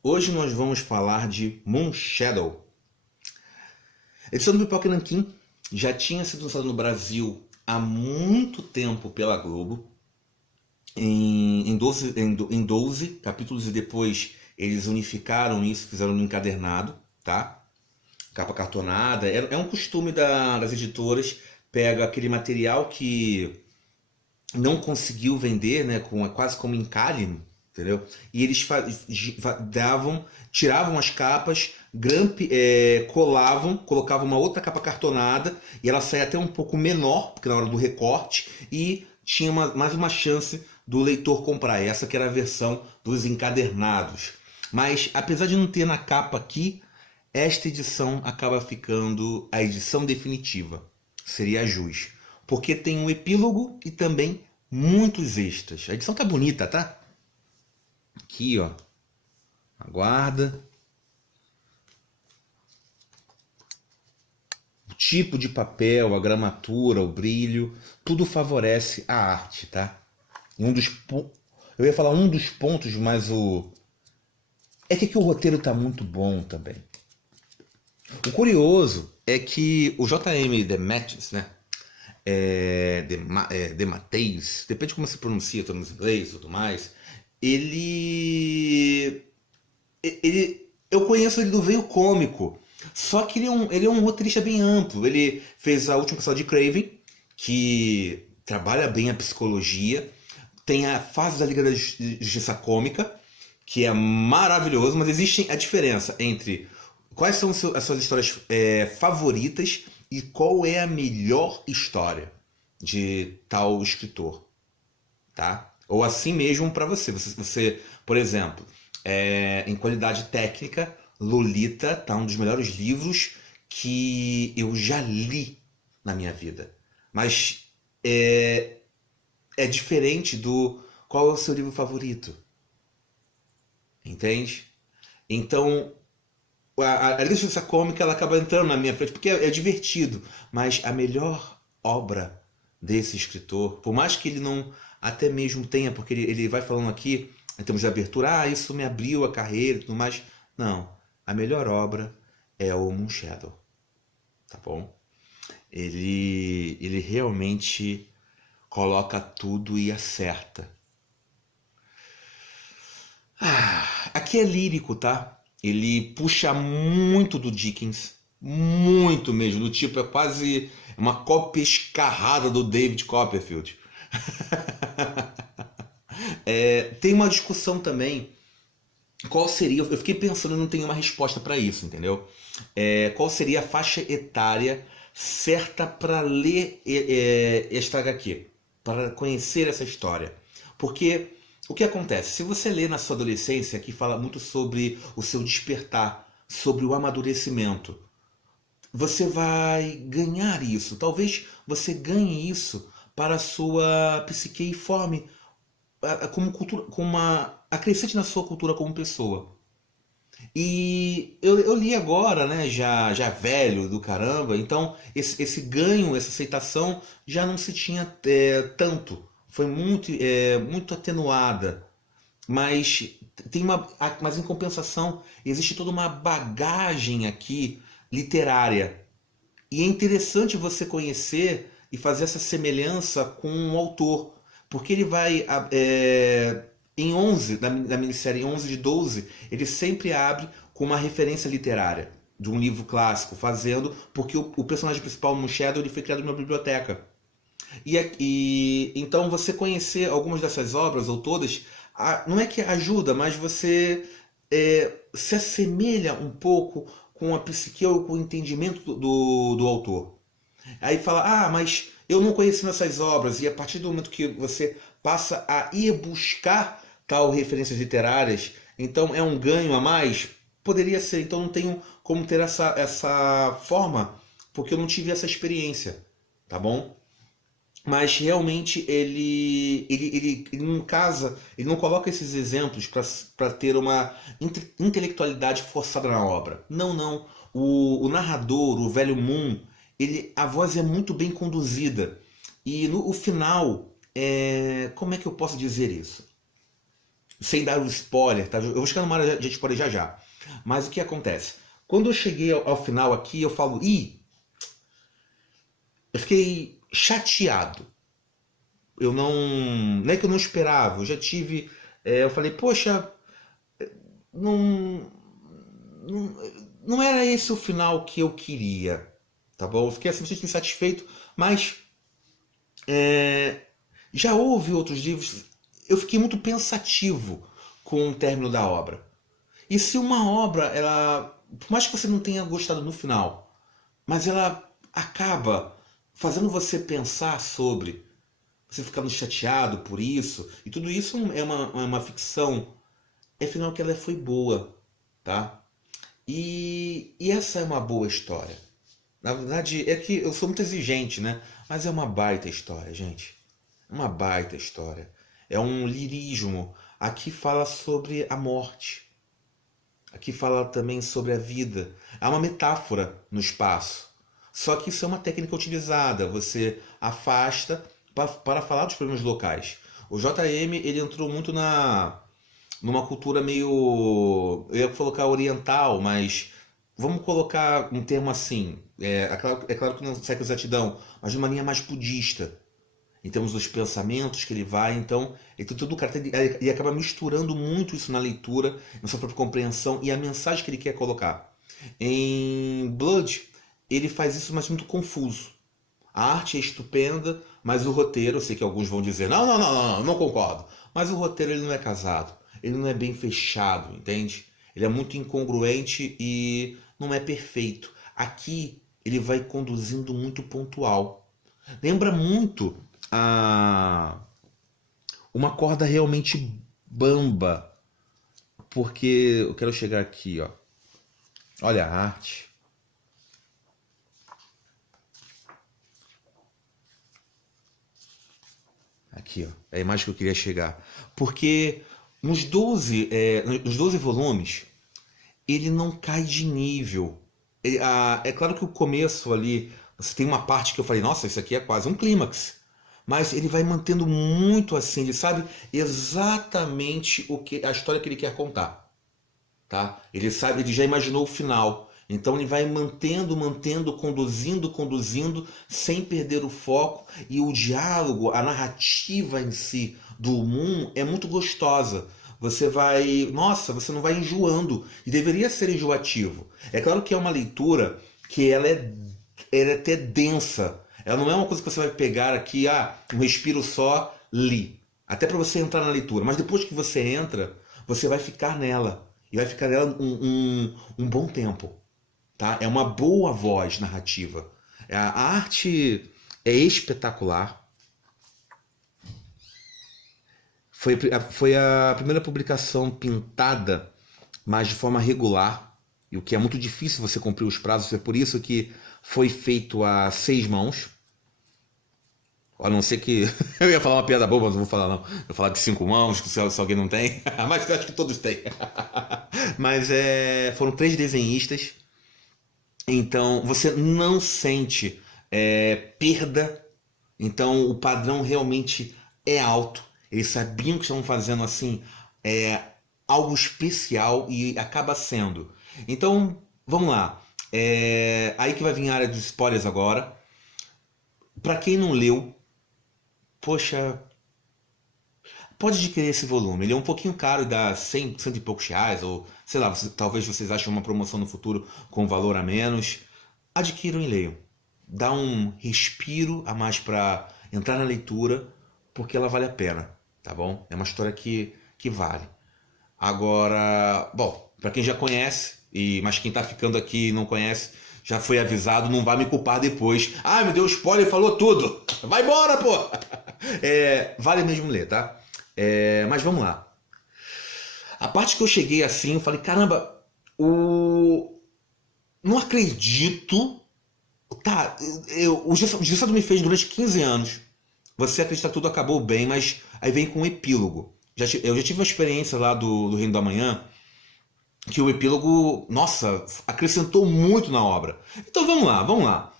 Hoje nós vamos falar de Moonshadow. A edição do Pipoca Nanquim já tinha sido lançada no Brasil há muito tempo pela Globo, em 12 capítulos, e depois eles unificaram isso, fizeram no encadernado, tá? Capa cartonada. É um costume das editoras, pega aquele material que não conseguiu vender, né, quase como encalhe, entendeu? E eles tiravam as capas, colocavam uma outra capa cartonada e ela saía até um pouco menor, porque na hora do recorte, e tinha mais uma chance do leitor comprar. Essa que era a versão dos encadernados. Mas apesar de não ter na capa aqui, esta edição acaba ficando a edição definitiva. Seria a Jus. Porque tem um epílogo e também muitos extras. A edição tá bonita, tá? Aqui, ó. Aguarda. O tipo de papel, a gramatura, o brilho, tudo favorece a arte, tá? Eu ia falar um dos pontos, mas é que aqui o roteiro tá muito bom também. O curioso é que o J.M. DeMatteis, né? DeMatteis, depende de como se pronuncia, todo mundo em inglês e tudo mais. Eu conheço ele do veio cômico, só que ele é um roteirista bem amplo. Ele fez a última pessoa de Craven, que trabalha bem a psicologia. Tem a fase da Liga da Justiça Cômica, que é maravilhoso, mas existe a diferença entre quais são as suas histórias favoritas e qual é a melhor história de tal escritor, tá? Ou assim mesmo para você, por exemplo, em qualidade técnica, Lolita tá um dos melhores livros que eu já li na minha vida. Mas é diferente do qual é o seu livro favorito. Entende? Então, a Justiça Cômica ela acaba entrando na minha frente porque é divertido, mas a melhor obra desse escritor, por mais que ele não até mesmo tenha, porque ele vai falando aqui em termos de abertura, isso me abriu a carreira e tudo mais. Não, a melhor obra é o Moonshadow, tá bom? Ele realmente coloca tudo e acerta. Aqui é lírico, tá? Ele puxa muito do Dickens, muito mesmo, do tipo, é quase uma cópia escarrada do David Copperfield. Tem uma discussão também, qual seria, eu fiquei pensando e não tenho uma resposta para isso, entendeu? Qual seria a faixa etária certa para ler esta HQ, para conhecer essa história? Porque o que acontece? Se você lê na sua adolescência, que fala muito sobre o seu despertar, sobre o amadurecimento, você vai ganhar isso. Talvez você ganhe isso para a sua psique e forme como cultura, acrescente na sua cultura como pessoa. E eu li agora, né, já velho do caramba, então esse ganho, essa aceitação já não se tinha tanto. Foi muito atenuada. Mas mas em compensação existe toda uma bagagem aqui literária. E é interessante você conhecer e fazer essa semelhança com o autor, porque ele vai em 11 da minissérie 11 de 12, ele sempre abre com uma referência literária de um livro clássico, porque o personagem principal, Moonshadow, ele foi criado numa biblioteca. Então você conhecer algumas dessas obras, ou todas, não é que ajuda, mas você se assemelha um pouco com a psique ou com o entendimento do autor. Aí fala, mas eu não conheci essas obras, e a partir do momento que você passa a ir buscar tal referências literárias, então é um ganho a mais? Poderia ser, então não tenho como ter essa forma, porque eu não tive essa experiência, tá bom? Mas realmente ele não casa, ele não coloca esses exemplos para ter uma intelectualidade forçada na obra. Não, não. O narrador, o velho Moon, a voz é muito bem conduzida. E no final, como é que eu posso dizer isso? sem dar o spoiler, tá? Eu vou chegar numa área de spoiler já já. Mas o que acontece? Quando eu cheguei ao final aqui, eu falo, eu fiquei chateado. Eu não é que eu não esperava, eu já tive, eu falei, poxa, não, não, não era esse o final que eu queria, tá bom? Eu fiquei assim, bastante insatisfeito, mas já houve outros livros, eu fiquei muito pensativo com o término da obra. E se uma obra, por mais que você não tenha gostado no final, mas ela acaba fazendo você pensar sobre, você ficando chateado por isso, e tudo isso é uma ficção, é final que ela foi boa, tá? E essa é uma boa história. Na verdade, é que eu sou muito exigente, né? Mas é uma baita história, gente. É uma baita história. É um lirismo. Aqui fala sobre a morte. Aqui fala também sobre a vida. Há uma metáfora no espaço. Só que isso é uma técnica utilizada. Você afasta para falar dos problemas locais. O JM ele entrou muito numa cultura meio, eu ia colocar oriental, mas vamos colocar um termo assim. É claro que não segue exatidão, mas de uma linha mais budista. Em termos dos pensamentos que ele vai, então, tudo o cara ele acaba misturando muito isso na leitura, na sua própria compreensão e a mensagem que ele quer colocar. Em Blood, ele faz isso, mas muito confuso. A arte é estupenda, mas o roteiro, eu sei que alguns vão dizer, não concordo. Mas o roteiro ele não é casado, ele não é bem fechado, entende? Ele é muito incongruente e não é perfeito. Aqui ele vai conduzindo muito pontual. Lembra muito uma corda realmente bamba, porque eu quero chegar aqui, ó. Olha a arte. Aqui, ó, é a imagem que eu queria chegar. Porque nos 12 volumes, ele não cai de nível. É claro que o começo ali, você tem uma parte que eu falei, nossa, isso aqui é quase um clímax. Mas ele vai mantendo muito assim, ele sabe exatamente a história que ele quer contar. Tá? Ele sabe, ele já imaginou o final. Então ele vai mantendo, conduzindo, sem perder o foco. E o diálogo, a narrativa em si do Moon é muito gostosa. Você não vai enjoando. E deveria ser enjoativo. É claro que é uma leitura que ela é até densa. Ela não é uma coisa que você vai pegar aqui, um respiro só, li. Até para você entrar na leitura. Mas depois que você entra, você vai ficar nela. E vai ficar nela um bom tempo. Tá? É uma boa voz narrativa. A arte é espetacular. Foi a primeira publicação pintada, mas de forma regular. E o que é muito difícil você cumprir os prazos. É por isso que foi feito a 6 mãos. A não ser que... Eu ia falar uma piada boba, mas não vou falar não. Eu vou falar de 5 mãos, se alguém não tem. Mas eu acho que todos têm. Mas foram 3 desenhistas. Então você não sente perda. Então o padrão realmente é alto. Eles sabiam que estavam fazendo assim algo especial e acaba sendo. Então vamos lá. Aí que vai vir a área de spoilers agora. Para quem não leu, poxa, pode adquirir esse volume. Ele é um pouquinho caro, dá 100 e poucos reais, ou sei lá, talvez vocês achem uma promoção no futuro com valor a menos. Adquiram e leiam. Dá um respiro a mais para entrar na leitura, porque ela vale a pena, tá bom? É uma história que vale. Agora, bom, para quem já conhece, mas quem tá ficando aqui e não conhece, já foi avisado, não vai me culpar depois. Me deu spoiler, falou tudo. Vai embora, pô! Vale mesmo ler, tá? Mas vamos lá. A parte que eu cheguei assim, eu falei, caramba, não acredito. Tá, o Gessado me fez durante 15 anos. Você acredita que tudo acabou bem, mas aí vem com um epílogo. Eu já tive uma experiência lá do Reino da Manhã, que o epílogo, nossa, acrescentou muito na obra. Então vamos lá.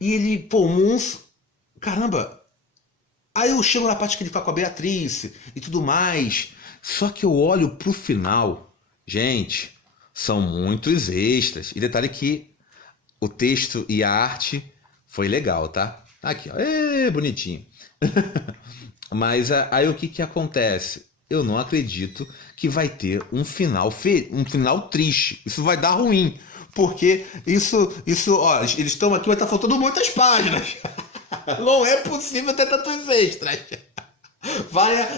E ele, pô, Moons, caramba. Aí eu chego na parte que ele fala com a Beatriz e tudo mais. Só que eu olho pro final, gente, são muitos extras. E detalhe que o texto e a arte foi legal, tá? Aqui, ó, bonitinho. Mas aí o que que acontece? Eu não acredito que vai ter um final triste. Isso vai dar ruim, porque ó, eles estão aqui, vai estar faltando muitas páginas. Não é possível ter tantos extras.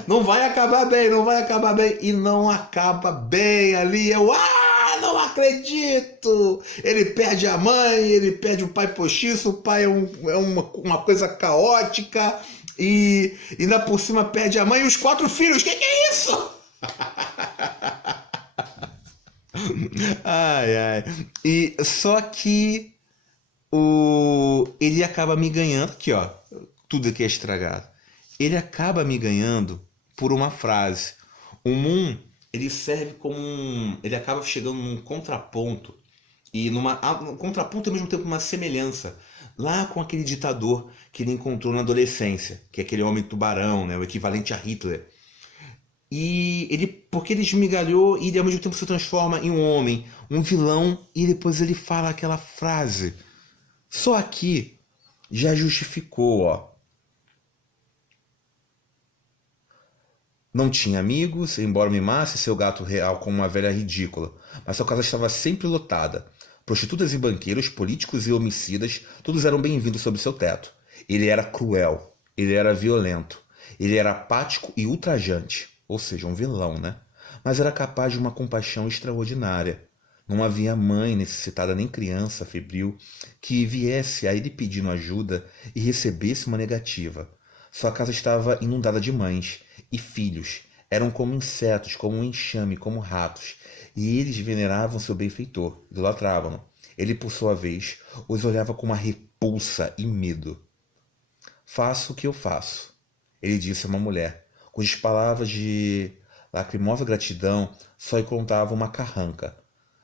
Não vai acabar bem, não vai acabar bem. E não acaba bem ali. Não acredito! Ele perde a mãe, ele perde o pai postiço, o pai é uma coisa caótica. E ainda por cima perde a mãe e os 4 filhos. Que é isso? Ai, ai. E só que ele acaba me ganhando. Aqui, ó. Tudo aqui é estragado. Ele acaba me ganhando por uma frase. O Moon, ele serve como ele acaba chegando num contraponto. E um contraponto e ao mesmo tempo uma semelhança. Lá com aquele ditador que ele encontrou na adolescência. Que é aquele homem tubarão, né? O equivalente a Hitler. Porque ele esmigalhou e ele ao mesmo tempo se transforma em um homem, um vilão, e depois ele fala aquela frase. Só aqui já justificou, ó. Não tinha amigos, embora mimasse seu gato real como uma velha ridícula, mas sua casa estava sempre lotada. Prostitutas e banqueiros, políticos e homicidas, todos eram bem-vindos sob seu teto. Ele era cruel, ele era violento, ele era apático e ultrajante. Ou seja, um vilão, né? Mas era capaz de uma compaixão extraordinária. Não havia mãe necessitada nem criança febril que viesse a ele pedindo ajuda e recebesse uma negativa. Sua casa estava inundada de mães e filhos. Eram como insetos, como um enxame, como ratos. E eles veneravam seu benfeitor, idolatravam-no. Ele, por sua vez, os olhava com uma repulsa e medo. Faço o que eu faço, ele disse a uma mulher, cujas palavras de lacrimosa gratidão só lhe contavam uma carranca.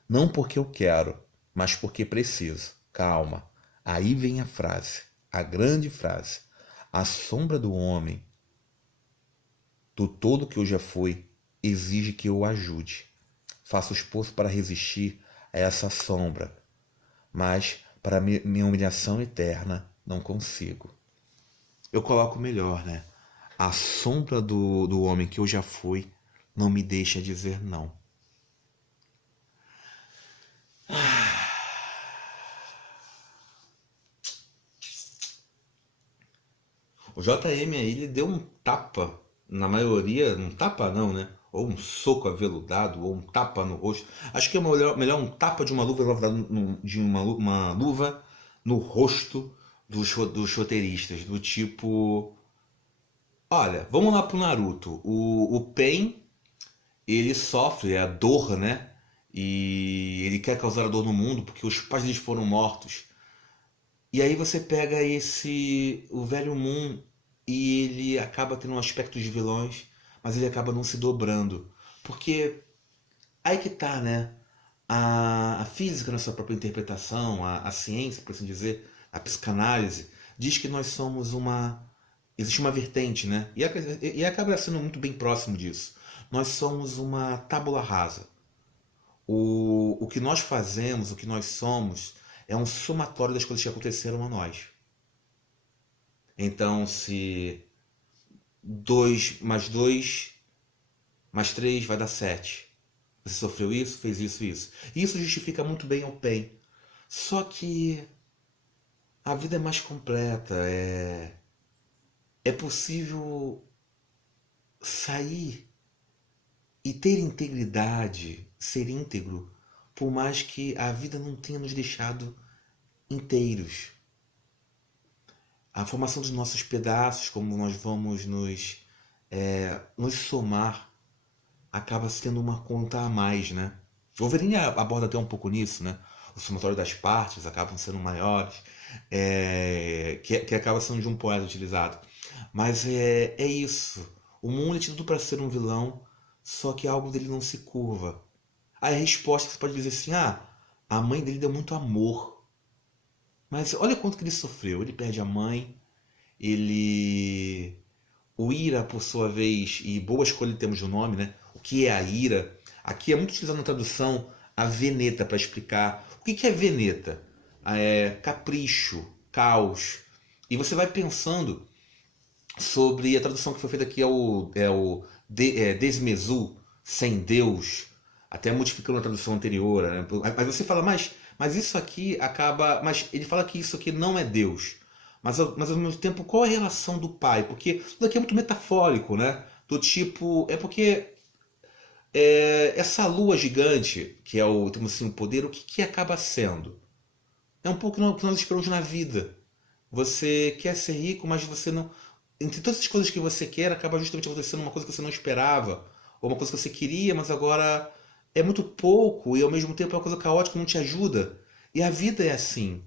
Não porque eu quero, mas porque preciso. Calma. Aí vem a frase, a grande frase. A sombra do homem, do todo que eu já fui, exige que eu o ajude. Faço esforço para resistir a essa sombra, mas para minha humilhação eterna não consigo. Eu coloco melhor, né? A sombra do homem que eu já fui não me deixa dizer não. O JM aí, ele deu um tapa, na maioria, um tapa não, né? Ou um soco aveludado, ou um tapa no rosto. Acho que é melhor um tapa de uma luva de uma luva no rosto dos roteiristas, do tipo... Olha, vamos lá pro Naruto. O Pain, ele sofre a dor, né? E ele quer causar a dor no mundo porque os pais deles foram mortos. E aí você pega o velho Moon e ele acaba tendo um aspecto de vilões, mas ele acaba não se dobrando. Porque aí que tá, né? A física na sua própria interpretação, a ciência, por assim dizer, a psicanálise, diz que nós somos existe uma vertente, né? E acaba sendo muito bem próximo disso. Nós somos uma tábula rasa. O que nós fazemos, o que nós somos, é um somatório das coisas que aconteceram a nós. Então, se 2 mais 2 mais 3 vai dar 7. Você sofreu isso, fez isso e isso. Isso justifica muito bem o Pain. Só que a vida é mais completa. É possível sair e ter integridade, ser íntegro, por mais que a vida não tenha nos deixado inteiros. A formação dos nossos pedaços, como nós vamos nos somar, acaba sendo uma conta a mais, né? O Wolverine aborda até um pouco nisso, né? O somatório das partes acabam sendo maiores, que acaba sendo de um poeta utilizado. Mas é isso. O mundo é tido para ser um vilão, só que algo dele não se curva. Aí a resposta você pode dizer assim, a mãe dele deu muito amor. Mas olha quanto que ele sofreu. Ele perde a mãe, o Ira, por sua vez, e boa escolha em termos de nome, né? O que é a ira, aqui é muito utilizado na tradução a veneta para explicar o que é veneta. É capricho, caos. E você vai pensando sobre a tradução que foi feita aqui desmezu, sem Deus, até modificando a tradução anterior, né? Aí você fala, mas isso aqui acaba. Mas ele fala que isso aqui não é Deus. Mas ao mesmo tempo, qual é a relação do pai? Porque isso aqui é muito metafórico, né? Do tipo. É porque essa lua gigante, que é temos assim, o poder, o que acaba sendo? É um pouco o que nós esperamos na vida. Você quer ser rico, mas você não. Entre todas as coisas que você quer, acaba justamente acontecendo uma coisa que você não esperava. Ou uma coisa que você queria, mas agora é muito pouco e ao mesmo tempo é uma coisa caótica, não te ajuda. E a vida é assim.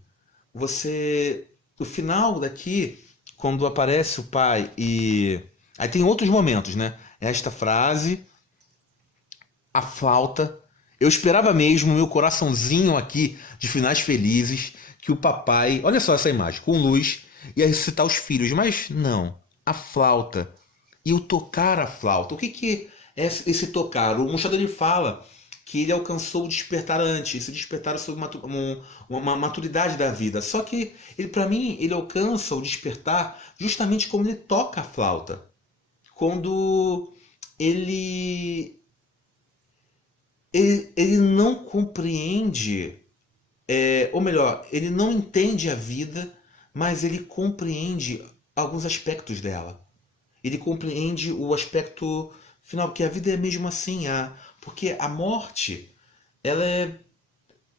Você. O final daqui, quando aparece o pai e. Aí tem outros momentos, né? Esta frase, a flauta. Eu esperava mesmo, meu coraçãozinho aqui de finais felizes, que o papai, olha só essa imagem, com luz, ia ressuscitar os filhos, mas não. A flauta e o tocar a flauta. O que é esse tocar? O Machado ele fala que ele alcançou o despertar antes, esse despertar sobre uma maturidade da vida. Só que ele, para mim, ele alcança o despertar justamente quando ele toca a flauta. Quando ele ele não compreende, ou melhor, ele não entende a vida, mas ele compreende alguns aspectos dela. Ele compreende o aspecto final, que a vida é mesmo assim, porque a morte, ela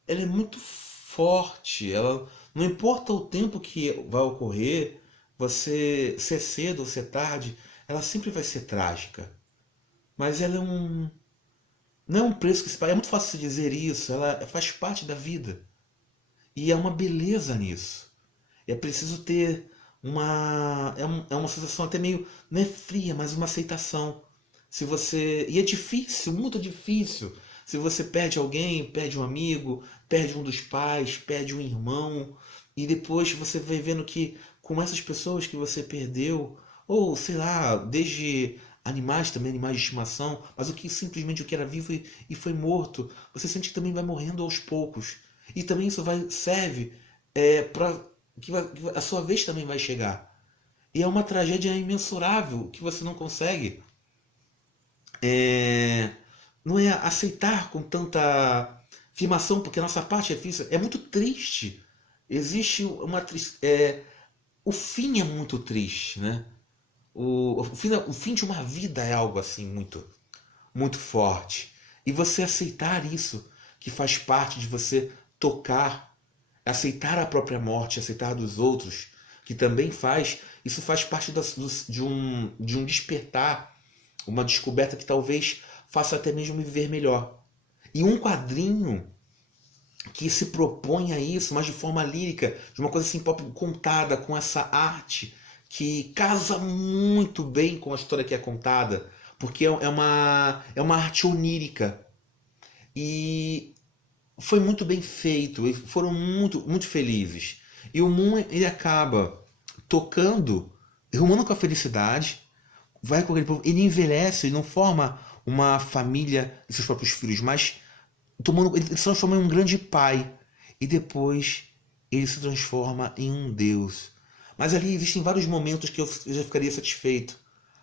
é muito forte, ela não importa o tempo que vai ocorrer, você ser cedo ou ser tarde, ela sempre vai ser trágica. Mas ela não é um preço que se paga. É muito fácil dizer isso. Ela faz parte da vida. E há uma beleza nisso. É preciso ter uma. É uma sensação até meio. Não é fria, mas uma aceitação. Se você. E é difícil, muito difícil. Se você perde alguém, perde um amigo, perde um dos pais, perde um irmão. E depois você vai vendo que com essas pessoas que você perdeu, ou sei lá, desde animais também, animais de estimação, mas simplesmente o que era vivo e foi morto, você sente que também vai morrendo aos poucos. E também isso serve para que a sua vez também vai chegar. E é uma tragédia imensurável que você não consegue é, não é aceitar com tanta afirmação, porque a nossa parte é difícil, é muito triste. Existe uma tristeza. O fim é muito triste, né? O fim de uma vida é algo assim muito, muito forte. E você aceitar isso, que faz parte de você tocar, aceitar a própria morte, aceitar dos outros, que também isso faz parte de um despertar, uma descoberta que talvez faça até mesmo viver melhor. E um quadrinho que se propõe a isso, mas de forma lírica, de uma coisa assim pop contada, com essa arte que casa muito bem com a história que é contada, porque é uma arte onírica. E foi muito bem feito, e foram muito, muito felizes. E o Moon ele acaba tocando, rumando com a felicidade, vai com aquele povo, ele envelhece, ele não forma uma família de seus próprios filhos, mas ele se transforma em um grande pai. E depois ele se transforma em um Deus. Mas ali existem vários momentos que eu já ficaria satisfeito.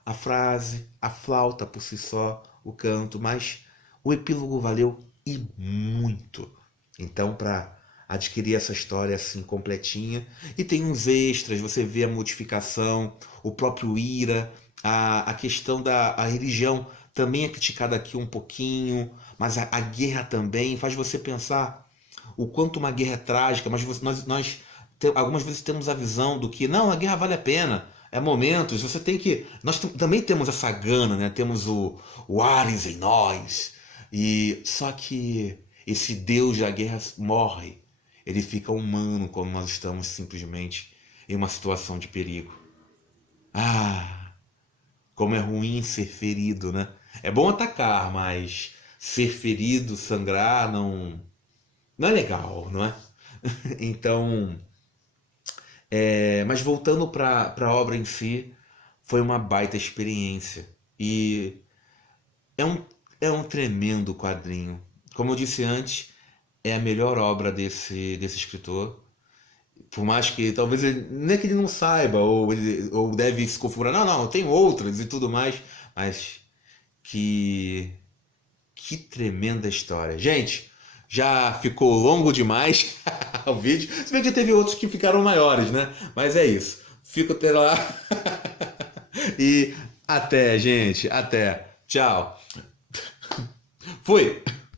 A frase, a flauta por si só, o canto, mas o epílogo valeu e muito. Então, para adquirir essa história assim completinha, e tem uns extras, você vê a modificação, o próprio Ira, a questão da religião também é criticada aqui um pouquinho, mas a guerra também faz você pensar o quanto uma guerra é trágica, mas nós algumas vezes temos a visão do que não, a guerra vale a pena. É momentos, você tem que. Nós também temos essa gana, né? Temos o Ares em nós. E só que esse Deus da guerra morre. Ele fica humano quando nós estamos simplesmente em uma situação de perigo. Ah, como é ruim ser ferido, né? É bom atacar, mas ser ferido, sangrar, não é legal, não é? Então, mas voltando para a obra em si, foi uma baita experiência. E é um, É um tremendo quadrinho. Como eu disse antes, é a melhor obra desse escritor. Por mais que talvez nem que ele não saiba, ou deve se configurar, não, tem outras e tudo mais, mas que, que tremenda história. Gente, já ficou longo demais o vídeo. Se bem que já teve outros que ficaram maiores, né? Mas é isso. Fico até lá. E até, gente. Até. Tchau. Fui.